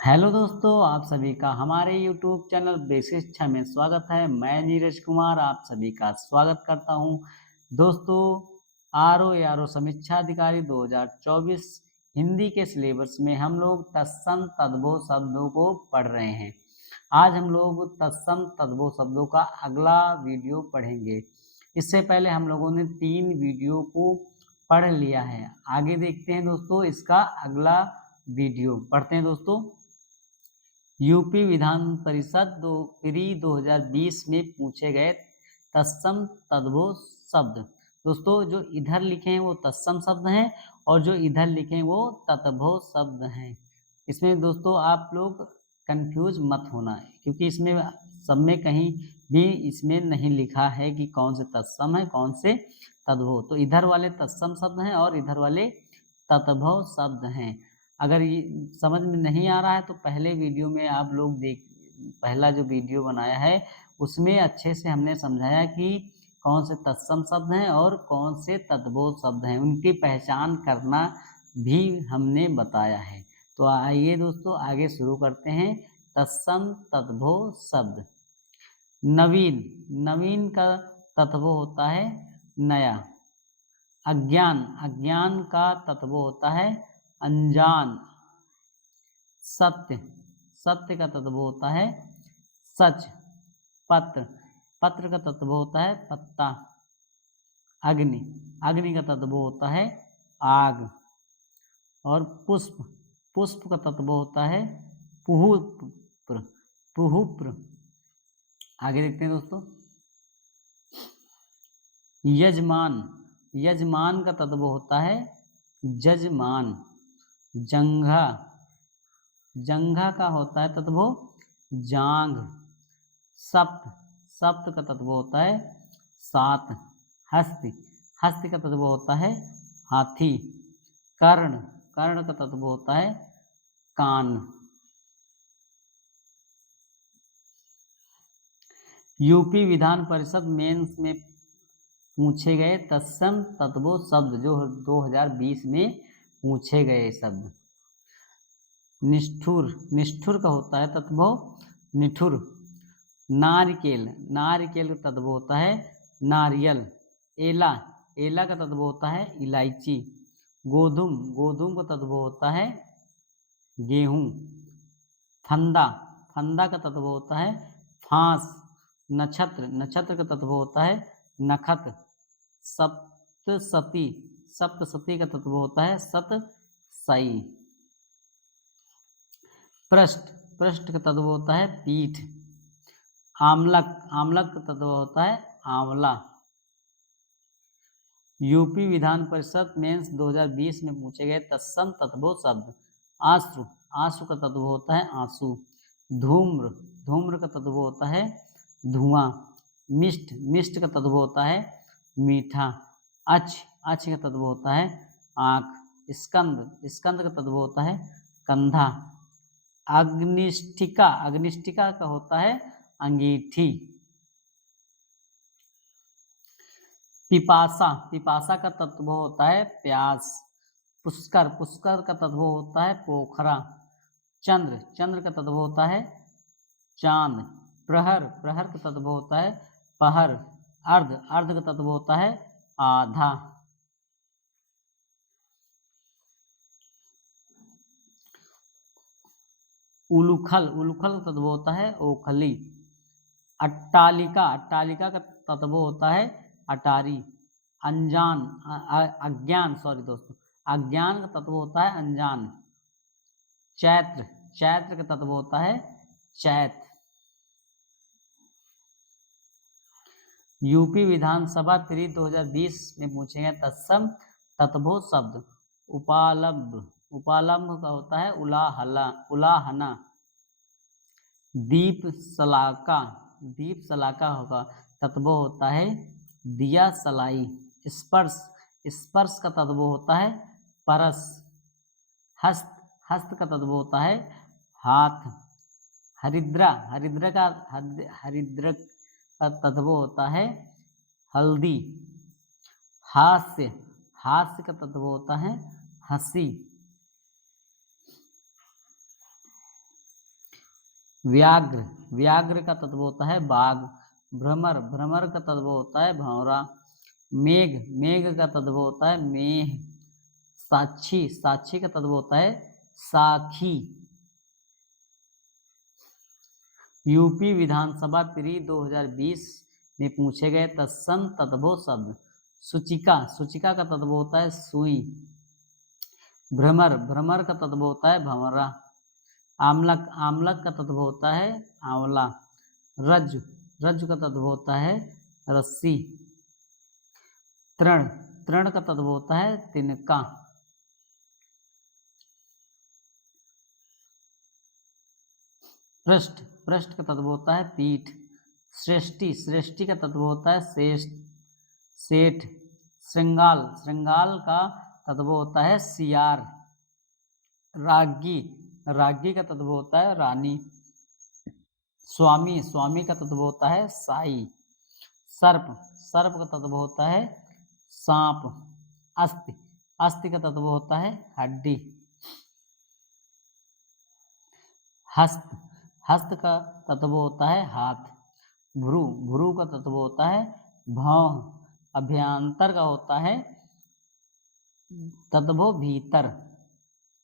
Hello दोस्तों, आप सभी का हमारे YouTube चैनल बेसिक शिक्षा में स्वागत है। मैं नीरज कुमार आप सभी का स्वागत करता हूं। दोस्तों, आर ओ समीक्षा अधिकारी 2024 हिंदी के सिलेबस में हम लोग तत्सम तद्भव शब्दों को पढ़ रहे हैं। आज हम लोग तत्सम तद्भव शब्दों का अगला वीडियो पढ़ेंगे। इससे पहले हम लोगों ने 3 वीडियो को पढ़ लिया है। आगे देखते हैं दोस्तों इसका अगला वीडियो। पढ़ते हैं दोस्तों। यूपी विधान परिषद प्री 2020 में पूछे गए तत्सम तद्भव शब्द। दोस्तों, जो इधर लिखे हैं वो तत्सम शब्द हैं और जो इधर लिखे हैं वो तद्भव शब्द हैं। इसमें दोस्तों आप लोग कंफ्यूज मत होना है, क्योंकि इसमें सब में कहीं भी इसमें नहीं लिखा है कि कौन से तत्सम है कौन से तद्भव। तो इधर वाले तत्सम शब्द हैं और इधर वाले तद्भव शब्द हैं। अगर ये समझ में नहीं आ रहा है तो पहले वीडियो में आप लोग पहला जो वीडियो बनाया है उसमें अच्छे से हमने समझाया कि कौन से तत्सम शब्द हैं और कौन से तद्भव शब्द हैं, उनकी पहचान करना भी हमने बताया है। तो आइए दोस्तों आगे शुरू करते हैं। तत्सम तद्भव शब्द। नवीन, नवीन का तद्भव होता है नया। अज्ञान, अज्ञान का तद्भव होता है अनजान। सत्य, सत्य का तत्व होता है सच। पत्र, पत्र का तत्व होता है पत्ता। अग्नि, अग्नि का तत्व होता है आग। और पुष्प, पुष्प का तत्व होता है पुहुप्र, पुहुप्र। आगे देखते हैं दोस्तों। यजमान, यजमान का तत्व होता है जजमान। जंघा, जंघा का होता है तत्व जांघ। सप्त, सप्त का तत्व होता है सात। हस्ति, हस्ति का तत्व होता है हाथी। कर्ण, कर्ण का तत्व होता है कान। यूपी विधान परिषद मेंस में पूछे गए तत्सम तद्भव शब्द, जो 2020 में पूछे गए शब्द। निष्ठुर, निष्ठुर का होता है तद्भव निठुर। नारिकेल, नारिकेल का तद्भव होता है नारियल। एला, एला का तद्भव होता है इलायची। गोधुम, गोधुम का तद्भव होता है गेहूं। फंदा, फंदा का तद्भव होता है फांस। नक्षत्र, नक्षत्र का तद्भव होता है नखत। सप्तसती, सप्तसती का तद्भव होता है सतसई। पृष्ठ, पृष्ठ का तत्व होता है पीठ। आमलक, आमलक का तत्व होता है आंवला। यूपी विधान परिषद मेंस 2020 में पूछे गए तत्सम तद्भव शब्द। आश्रु, आश्रु का तत्व होता है आंसू। धूम्र, धूम्र का तत्व होता है धुआं। मिष्ट, मिष्ट का तत्व होता है मीठा। अक्ष, अक्ष का तत्व होता है आँख। स्कंद, स्कंद का तत्व होता है कंधा। अग्निष्ठिका, अग्निष्ठिका का होता है अंगीठी। पिपासा, पिपासा का तत्व होता है प्यास। पुष्कर, पुष्कर का तत्व होता है पोखरा। चंद्र, चंद्र का तत्व होता है चांद। प्रहर, प्रहर का तत्व होता है पहर। अर्ध, अर्ध का तत्व होता है आधा। उलूखल, उलूखल का तत्व होता है ओखली। अट्टालिका, अट्टालिका का तत्व होता है अटारी। अनजान, अज्ञान, सॉरी दोस्तों, अज्ञान का तत्व होता है अनजान। चैत्र, चैत्र का तत्व होता है चैत। यूपी विधानसभा प्री 2020 में पूछे गए तत्सम तद्भव शब्द। उपालंब, उपालंब का होता है उलाहला, उलाहना। दीप सलाका, दीप सलाका होगा तत्व होता है दिया सलाई। स्पर्श, स्पर्श का तत्व होता है परस। हस्त, हस्त का तत्व होता है हाथ। हरिद्रा, हरिद्रा का हरिद्र का तत्व होता है हल्दी। हास्य, हास्य का तत्व होता है हंसी। व्याघ्र, व्याघ्र का तत्व होता है बाघ। भ्रमर, भ्रमर का तत्व होता है भंवरा। मेघ, मेघ का तत्व होता है मेह। साक्षी, साक्षी का तत्व होता है साखी। यूपी विधानसभा प्री 2020 में पूछे गए तत्सम तत्वो शब्द। सूचिका, सूचिका का तत्व होता है सुई। भ्रमर, भ्रमर का तत्व होता है भंवरा। आमलक, आमलक का तत्व होता है आंवला। रज्जु, रज्जु का तत्व होता है रस्सी। तृण, तृण का तत्व होता है तिनका। पृष्ठ, पृष्ठ का तत्व होता है पीठ। श्रेष्ठी, श्रेष्ठी का तत्व होता है श्रेष्ठ सेठ। श्रृंगाल, श्रृंगाल का तत्व होता है सियार। राज्ञी, राज्ञी का तत्व होता है रानी। स्वामी, स्वामी का तत्व होता है साई। सर्प, सर्प का तत्व होता है सांप। अस्थि, अस्थि का तत्व होता है हड्डी। हस्त, हस्त का तत्व होता है हाथ। भ्रू, भ्रू का तत्व होता है भौं। अभ्यंतर का होता है तत्व भीतर।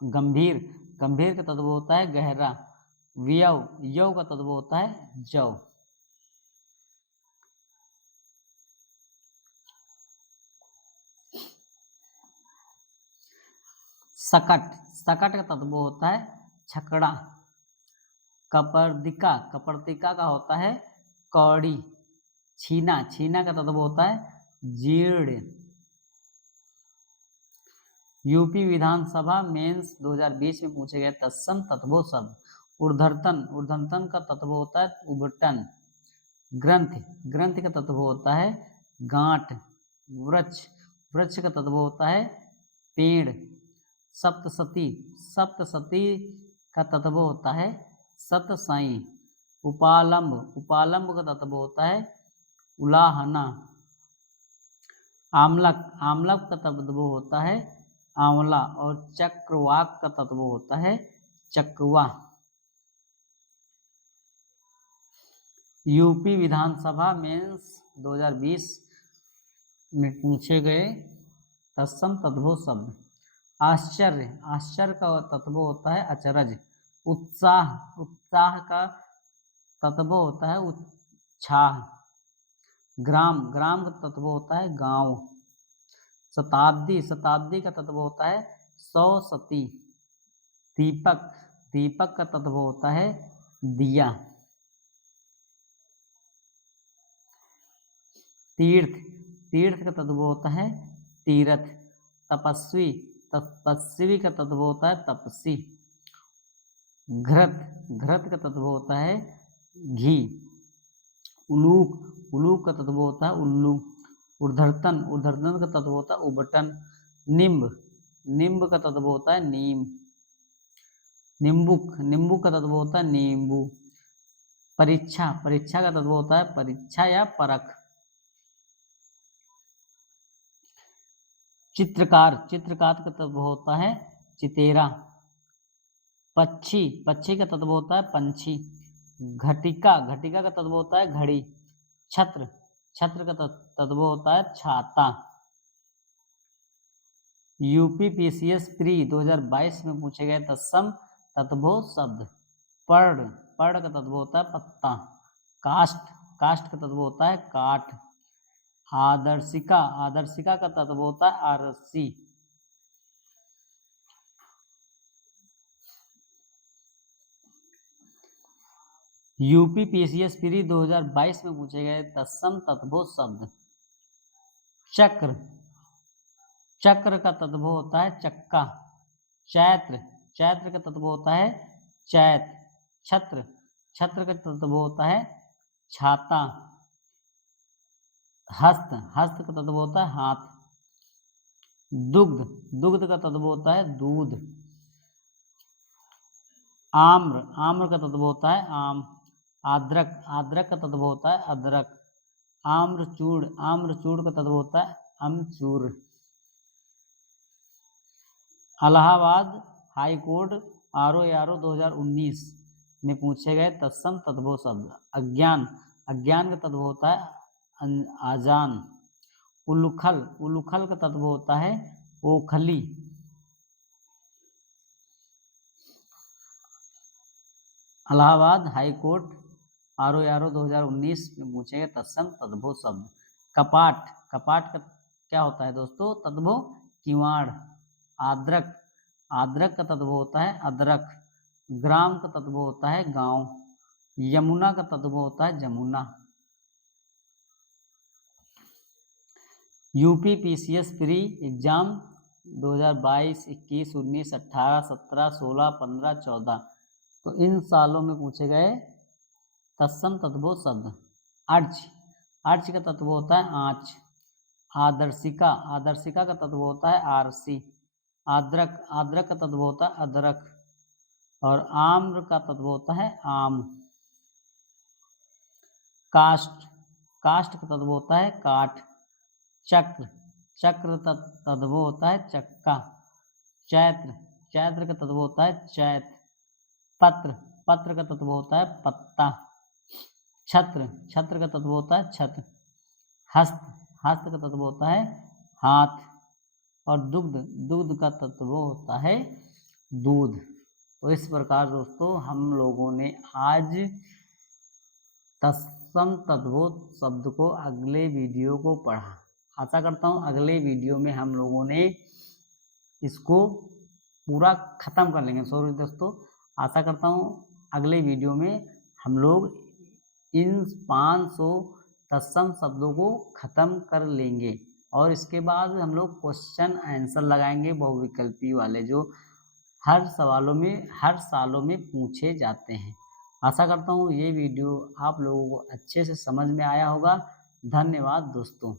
गंभीर, गंभीर का तत्व होता है गहरा। व्यव, यव का तत्व होता है जव। सकट, सकट का तत्व होता है छकड़ा। कपर्दिका, कपर्दिका का होता है कौड़ी। छीना, छीना का तत्व होता है जीर्ण। यूपी विधानसभा मेंस 2020 में पूछे गए तत्सम तत्वो शब्द। ऊर्ध्वतन, ऊर्ध्वतन का तत्व होता है उबटन। ग्रंथ, ग्रंथ का तत्व होता है गांठ। वृक्ष, वृक्ष का तत्व होता है पेड़। सप्तसती, सप्तसती का तत्व होता है सतसाई। उपालंब, उपालंब का तत्व होता है उलाहना। आमलक, आमलक का तत्व होता है आंवला। और चक्रवाक का तत्व होता है चकवा। यूपी विधानसभा मेंस 2020 में पूछे गए तत्सम तत्वो शब्द। आश्चर्य, आश्चर्य का तत्व होता है अचरज। उत्साह, उत्साह का तत्व होता है उत्साह। ग्राम, ग्राम का तत्व होता है गांव। शताब्दी, शताब्दी का तत्व होता है 100 सती। दीपक, दीपक का तत्व होता है दिया। तीर्थ, तीर्थ का तत्व होता है तीरथ। तपस्वी, तपस्वी का तत्व होता है तपसी। घृत, घृत का तत्व होता है घी। उलूक, उलूक का तत्व होता है उल्लू। ऊर्ध्वतन, ऊर्ध्वतन का तत्व होता है उबटन। निम्ब, निम्ब का तत्व होता है नीम। निम्बुक, निम्बुक का तत्व होता है नींबू। परीक्षा, परीक्षा का तत्व होता है परीक्षा या परख। चित्रकार, चित्रकार का तत्व होता है चितेरा। पक्षी, पक्षी का तत्व होता है पंछी। घटिका, घटिका का तत्व होता है घड़ी। छत्र, छत्र का तत्व होता है छाता। यूपी पीसीएस प्री 2022 में पूछे गए तत्सम तत्वो शब्द। पर्ण, पर्ण का तत्व होता है पत्ता। काष्ठ, काष्ठ का तत्व होता है काठ। आदर्शिका, आदर्शिका का तत्व होता है आरसी। यूपी पीसीएस प्री 2022 में पूछे गए तत्सम तत्वो शब्द। चक्र, चक्र का तत्व होता है चक्का। चैत्र, चैत्र का तत्व होता है चैत। छत्र, छत्र का तत्व होता है छाता। हस्त, हस्त का तत्व होता है हाथ। दुग्ध, दुग्ध का तत्व होता है दूध। आम्र, आम्र का तत्व होता है आम। आद्रक, आद्रक का तत्व होता है अदरक। आम्रचूड़, आम्रचूड़ का तत्व होता है अमचूर। इलाहाबाद हाई कोर्ट RO 2019 में पूछे गए तत्सम तद्भव शब्द। अज्ञान, अज्ञान का तद्भव होता है अजान। उलूखल, उलूखल का तद्भव होता है ओखली। इलाहाबाद हाई कोर्ट RO 2019 में पूछे गए तत्सम तद्भव शब्द। कपाट, कपाट का क्या होता है दोस्तों? तद्भव किवाड़। आद्रक, आद्रक का तद्भव होता है अदरक। ग्राम का तद्भव होता है गांव। यमुना का तद्भव होता है Jamuna. UP PCS pre exam 2022, 21, 19, 18, 17, 16, 15, 14, तो इन सालों में पूछे गए तत्सम तद्भव शब्द। अर्च, अर्च का तत्व होता है आँच। आदर्शिका, आदर्शिका का तत्व होता है आरसी। आद्रक, आद्रक का तत्व होता है अदरक। और आम्र का तत्व होता है आम। काष्ठ, काष्ठ का तत्व होता है काठ। चक्र, चक्र का तद्भव होता है चक्का। चैत्र, चैत्र का तद्भव होता है चैत। पत्र, पत्र का तद्भव होता है पत्ता। छत्र, छत्र का तद्भव होता है छत्र। हस्त, हस्त का तत्व होता है हाथ। और दुग्ध, दुग्ध का तत्व होता है दूध। तो इस प्रकार दोस्तों हम लोगों ने आज तत्सम तद्भव शब्द को अगले वीडियो को पढ़ा। आशा करता हूँ अगले वीडियो में हम लोगों ने इसको पूरा ख़त्म कर लेंगे। सॉरी दोस्तों, आशा करता हूँ अगले वीडियो में हम लोग इन 500 तत्सम शब्दों को ख़त्म कर लेंगे और इसके बाद हम लोग क्वेश्चन आंसर लगाएंगे बहुविकल्पी वाले, जो हर सालों में पूछे जाते हैं। आशा करता हूँ ये वीडियो आप लोगों को अच्छे से समझ में आया होगा। धन्यवाद दोस्तों।